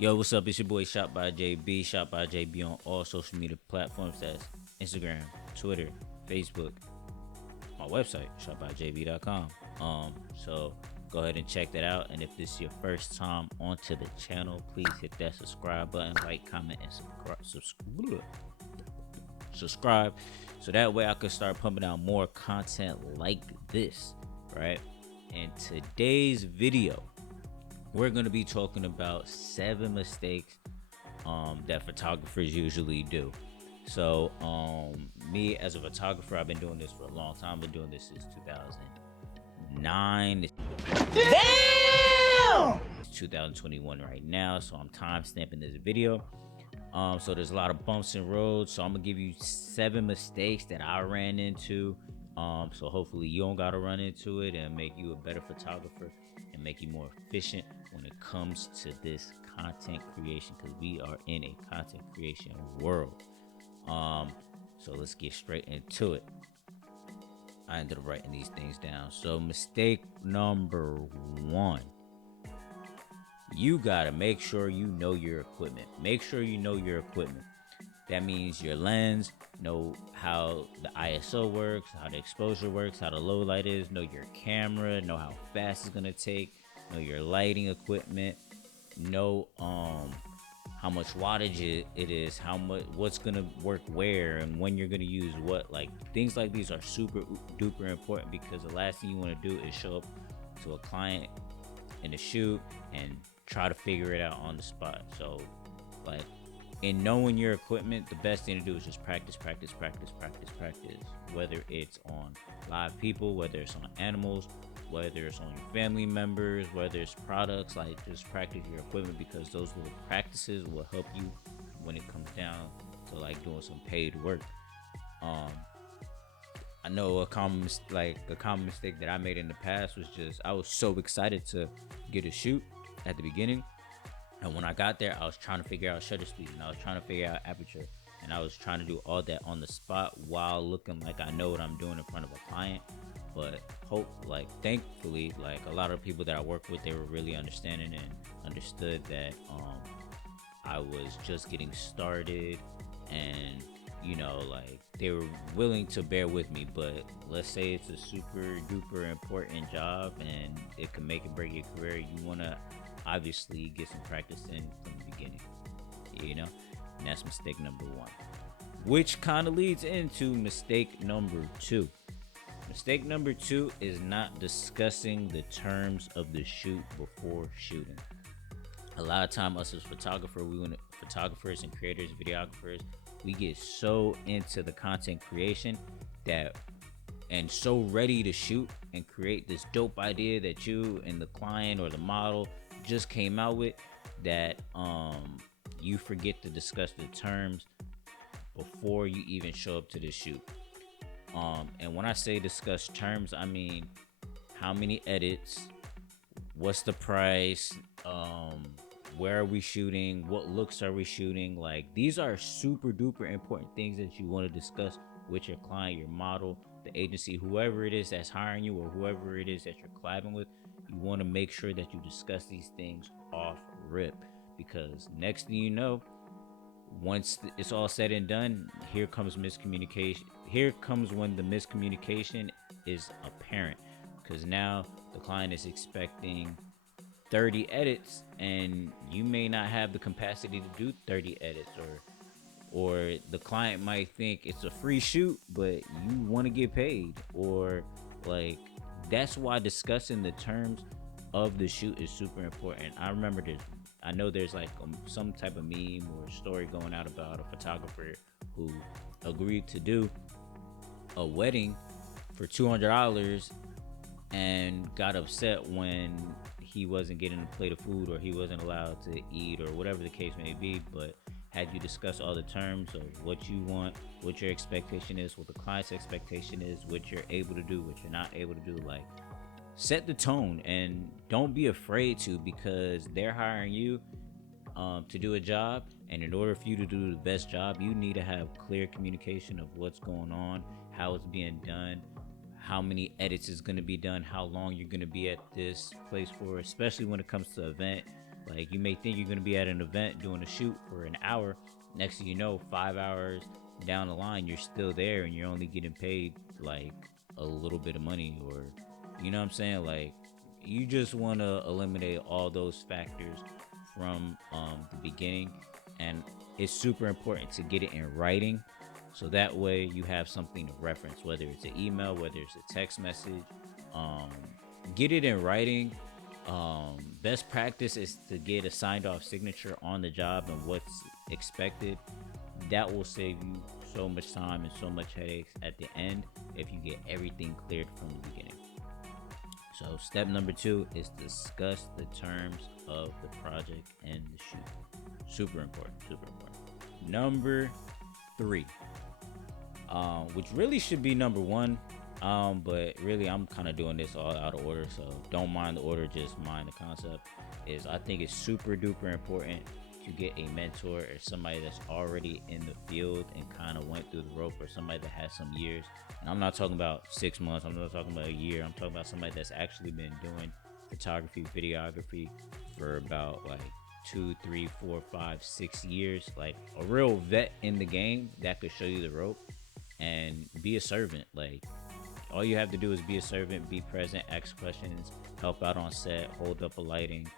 Yo, what's up? It's your boy Shot by JB. Shot by JB on all social media platforms. That's Instagram, Twitter, Facebook, my website, shotbyjb.com. So go ahead and check that out. And if this is your first time onto the channel, please hit that subscribe button, like, comment, and subscribe. So that way I can start pumping out more content like this, right? In today's video, we're going to be talking about 7 mistakes that photographers usually do. So me as a photographer, I've been doing this for a long time. I've been doing this since 2009. Damn! It's 2021 right now, so I'm time stamping this video. So there's a lot of bumps in roads. So I'm gonna give you 7 mistakes that I ran into. So hopefully you don't gotta run into it and make you a better photographer and make you more efficient when it comes to this content creation, because we are in a content creation world. So let's get straight into it. I ended up writing these things down. So mistake number 1, you gotta make sure you know your equipment. Make sure you know your equipment. That means your lens, know how the ISO works, how the exposure works, how the low light is, know your camera, know how fast it's gonna take, know your lighting equipment, know how much wattage it is, how much, what's gonna work where, and when you're gonna use what. Like, things like these are super duper important, because the last thing you want to do is show up to a client in a shoot and try to figure it out on the spot. So like, in knowing your equipment, the best thing to do is just practice. Whether it's on live people, whether it's on animals, whether it's on your family members, whether it's products, like, just practice your equipment, because those little practices will help you when it comes down to like doing some paid work. I know a common mistake that I made in the past was just, I was so excited to get a shoot at the beginning, and when I got there, I was trying to figure out shutter speed, and I was trying to figure out aperture, and I was trying to do all that on the spot while looking like I know what I'm doing in front of a client. But thankfully, like, a lot of people that I work with, they were really understanding and understood that I was just getting started, and like, they were willing to bear with me. But let's say it's a super duper important job and it can make and break your career, you want to obviously get some practice in from the beginning, and that's mistake number 1, which kind of leads into mistake number 2. Mistake number 2 is not discussing the terms of the shoot before shooting. A lot of time, us as photographers and creators, videographers, we get so into the content creation and so ready to shoot and create this dope idea that you and the client or the model just came out with, that you forget to discuss the terms before you even show up to the shoot. And when I say discuss terms, I mean how many edits, what's the price, where are we shooting, what looks are we shooting. Like, these are super duper important things that you want to discuss with your client, your model, the agency, whoever it is that's hiring you, or whoever it is that you're collabing with. You want to make sure that you discuss these things off rip, because next thing you know, once it's all said and done, here comes miscommunication. Here comes when the miscommunication is apparent, because now the client is expecting 30 edits and you may not have the capacity to do 30 edits, or the client might think it's a free shoot but you want to get paid, or like, that's why discussing the terms of the shoot is super important. I know there's like some type of meme or story going out about a photographer who agreed to do a wedding for $200 and got upset when he wasn't getting a plate of food, or he wasn't allowed to eat, or whatever the case may be. But had you discussed all the terms of what you want, what your expectation is, what the client's expectation is, what you're able to do, what you're not able to do, like, set the tone, and don't be afraid to, because they're hiring you to do a job, and in order for you to do the best job, you need to have clear communication of what's going on, how it's being done, how many edits is going to be done, how long you're going to be at this place for, especially when it comes to event Like, you may think you're gonna be at an event doing a shoot for an hour. Next thing you know, 5 hours down the line, you're still there and you're only getting paid like a little bit of money, or you know what I'm saying? Like, you just want to eliminate all those factors from the beginning, and it's super important to get it in writing, so that way you have something to reference, whether it's an email, whether it's a text message. um, get it in writing. Best practice is to get a signed off signature on the job and what's expected. That will save you so much time and so much headaches at the end if you get everything cleared from the beginning. So step number 2 is discuss the terms of the project and the shoot. Super important, super important. Number 3, which really should be number 1, but really I'm kind of doing this all out of order, so don't mind the order, just mind the concept. Is I think it's super duper important to get a mentor or somebody that's already in the field and kind of went through the rope, or somebody that has some years. And I'm not talking about 6 months, I'm not talking about a year, I'm talking about somebody that's actually been doing photography, videography for about like 2, 3, 4, 5, 6 years, like a real vet in the game that could show you the rope and be a servant. Like, all you have to do is be a servant, be present, ask questions, help out on set, hold up a lighting.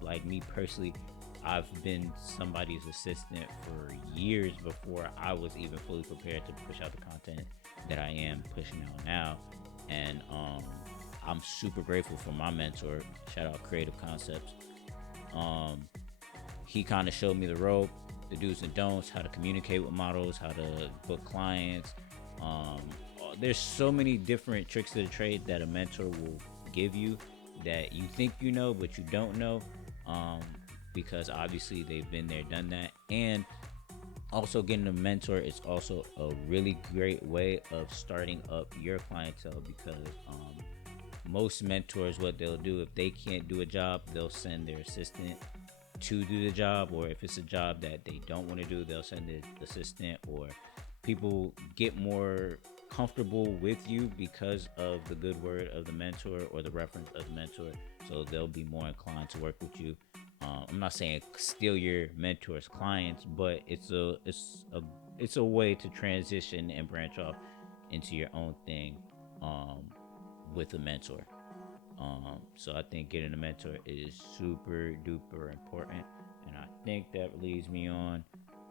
Like me personally, I've been somebody's assistant for years before I was even fully prepared to push out the content that I am pushing out now. And I'm super grateful for my mentor. Shout out Creative Concepts. He kind of showed me the rope, the do's and don'ts, how to communicate with models, how to book clients. There's so many different tricks to the trade that a mentor will give you that you think you know, but you don't know, because obviously they've been there, done that. And also, getting a mentor is also a really great way of starting up your clientele, because most mentors, what they'll do, if they can't do a job, they'll send their assistant to do the job, or if it's a job that they don't want to do, they'll send the assistant. Or people get more comfortable with you because of the good word of the mentor or the reference of the mentor, so they'll be more inclined to work with you. I'm not saying steal your mentor's clients, but it's a way to transition and branch off into your own thing with a mentor. So I think getting a mentor is super duper important, and I think that leads me on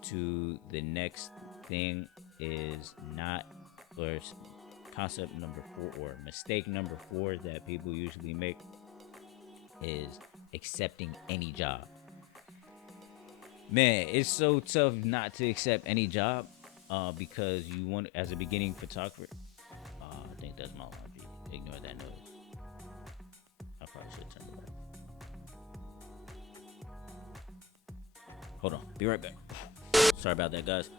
to the next thing. Is not, or concept number 4, or mistake number 4 that people usually make, is accepting any job. Man, it's so tough not to accept any job, because you want, as a beginning photographer. I think that's my laundry. Ignore that noise. I probably should turn it off. Hold on, be right back. Sorry about that, guys.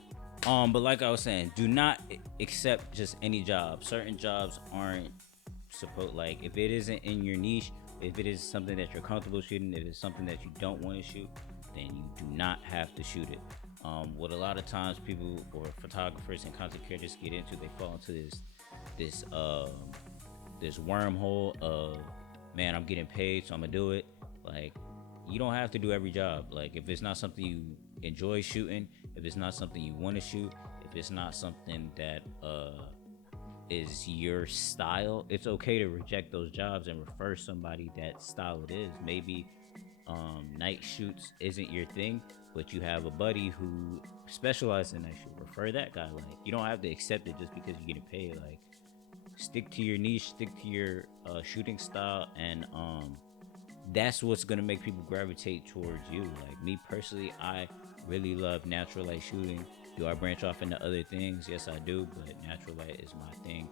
But like I was saying, do not accept just any job. Certain jobs aren't supposed, like, if it isn't in your niche, if it is something that you're comfortable shooting, if it's something that you don't want to shoot, then you do not have to shoot it. What a lot of times people or photographers and content creators get into, they fall into this wormhole of, man, I'm getting paid, so I'm gonna do it. Like, you don't have to do every job. Like, if it's not something you enjoy shooting, if it's not something you want to shoot, if it's not something that is your style, it's okay to reject those jobs and refer somebody that style it is. Maybe night shoots isn't your thing, but you have a buddy who specializes in night shoot. Refer that guy. Like, you don't have to accept it just because you're getting paid. Like, stick to your niche, stick to your shooting style, and that's what's gonna make people gravitate towards you. Like, me personally, I really love natural light shooting. Do I branch off into other things? Yes, I do, but natural light is my thing.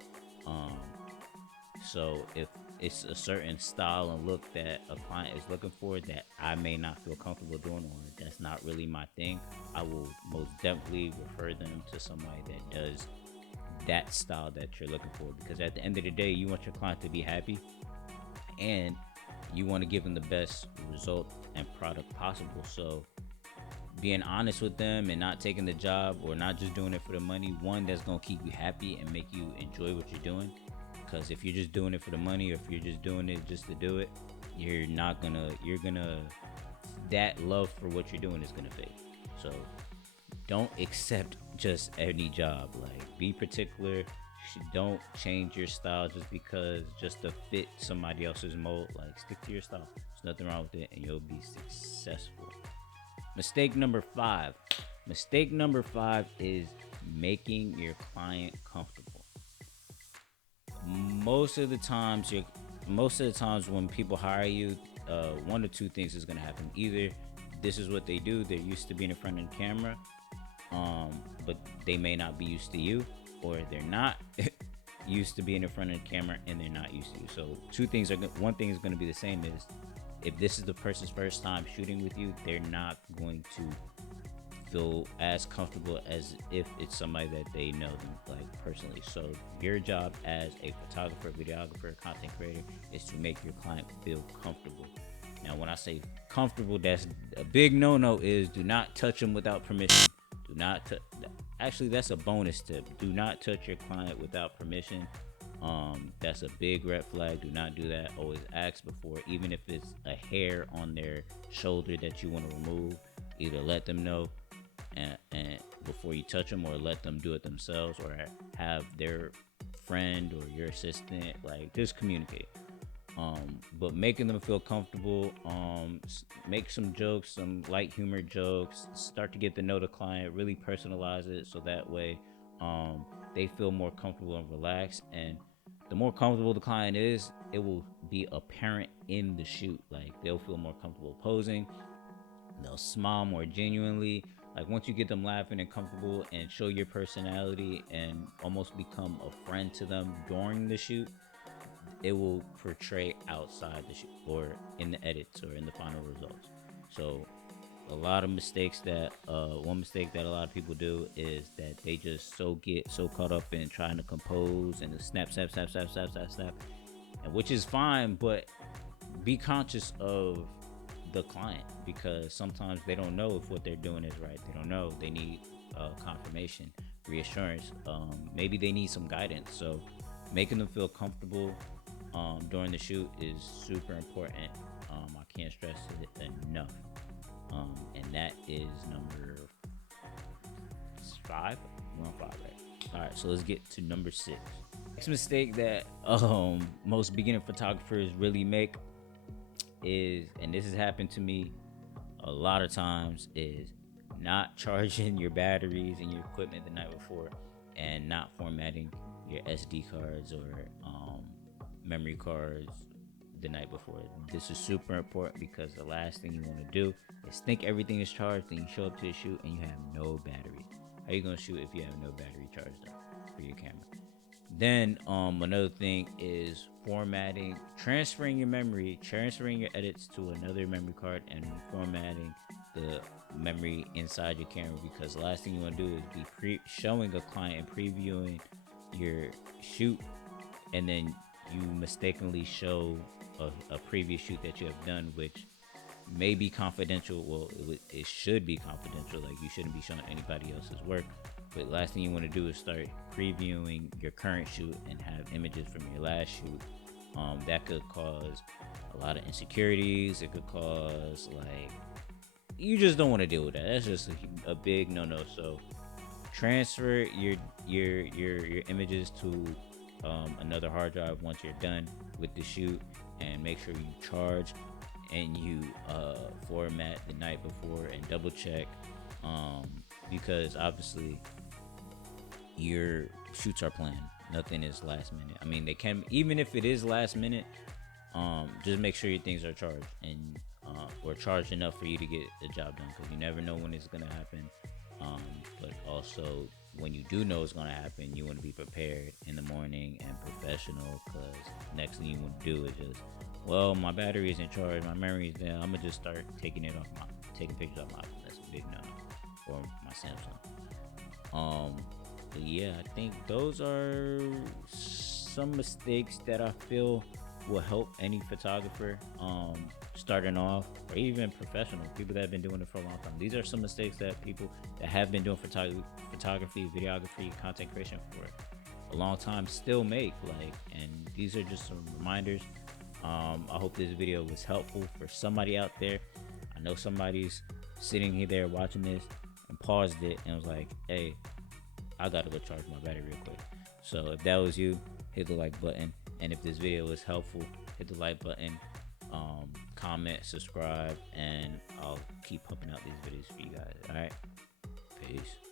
So if it's a certain style and look that a client is looking for that I may not feel comfortable doing, or that's not really my thing, I will most definitely refer them to somebody that does that style that you're looking for. Because at the end of the day, you want your client to be happy, and you want to give them the best result and product possible. So being honest with them and not taking the job, or not just doing it for the money, one, that's going to keep you happy and make you enjoy what you're doing. Because if you're just doing it for the money, or if you're just doing it just to do it, you're gonna that love for what you're doing is gonna fade. So don't accept just any job. Like, be particular. Don't change your style just to fit somebody else's mold. Like, stick to your style. There's nothing wrong with it, and you'll be successful. Mistake number 5. Mistake number 5 is making your client comfortable. Most of the times when people hire you, one or two things is gonna happen. Either this is what they do, they're used to being in front of the camera, but they may not be used to you, or they're not used to being in front of the camera and they're not used to you. So one thing is going to be the same is, if this is the person's first time shooting with you, they're not going to feel as comfortable as if it's somebody that they know them, like, personally. So your job as a photographer, videographer, content creator is to make your client feel comfortable. Now, when I say comfortable, that's a big no-no. Is do not touch them without permission. Do not actually, that's a bonus tip. Do not touch your client without permission. That's a big red flag. Do not do that. Always ask before, even if it's a hair on their shoulder that you want to remove. Either let them know and before you touch them, or let them do it themselves, or have their friend or your assistant, like, just communicate. But making them feel comfortable, make some jokes, some light humor jokes, start to get to know the client, really personalize it, so that way they feel more comfortable and relaxed. And the more comfortable the client is, it will be apparent in the shoot. Like, they'll feel more comfortable posing, they'll smile more genuinely. Like, once you get them laughing and comfortable and show your personality and almost become a friend to them during the shoot, it will portray outside the shoot or in the edits or in the final results. So a lot of mistakes that one mistake that a lot of people do is that they just get so caught up in trying to compose and snap, and which is fine, but be conscious of the client, because sometimes they don't know if what they're doing is right. They don't know. They need confirmation, reassurance. Maybe they need some guidance. So making them feel comfortable during the shoot is super important. I can't stress it enough. And that is number 5. We're on 5, right? All right, so let's get to number 6. Next mistake that most beginner photographers really make is, and this has happened to me a lot of times, is not charging your batteries and your equipment the night before, and not formatting your SD cards or memory cards the night before. This is super important, because the last thing you want to do is think everything is charged, and you show up to the shoot and you have no battery. How are you gonna shoot if you have no battery charged up for your camera? Then another thing is transferring your memory, transferring your edits to another memory card, and formatting the memory inside your camera, because the last thing you want to do is be showing a client and previewing your shoot, and then you mistakenly show a previous shoot that you have done, which may be confidential. Well, it should be confidential. Like, you shouldn't be showing anybody else's work. But last thing you want to do is start previewing your current shoot and have images from your last shoot. That could cause a lot of insecurities. It could cause, like, you just don't want to deal with that. That's just a big no-no. So transfer your images to another hard drive once you're done with the shoot, and make sure you charge and you format the night before, and double check, because obviously your shoots are planned. Nothing is last minute. I mean, they can, even if it is last minute, just make sure your things are charged and or charged enough for you to get the job done, because you never know when it's gonna happen. But also, when you do know it's gonna happen, you want to be prepared in the morning and professional, because next thing you want to do is just, well, my battery isn't charged, my memory is down, I'm gonna just start taking pictures off my iPhone. That's a big no. Or my Samsung. But yeah, I think those are some mistakes that I feel will help any photographer starting off, or even professional people that have been doing it for a long time. These are some mistakes that people that have been doing photography, videography, content creation for a long time still make. Like, and these are just some reminders. I hope this video was helpful for somebody out there. I know somebody's sitting here there watching this and paused it and was like, hey, I gotta go charge my battery real quick. So if that was you, hit the like button. And if this video was helpful, hit the like button, comment, subscribe, and I'll keep pumping out these videos for you guys. All right, peace.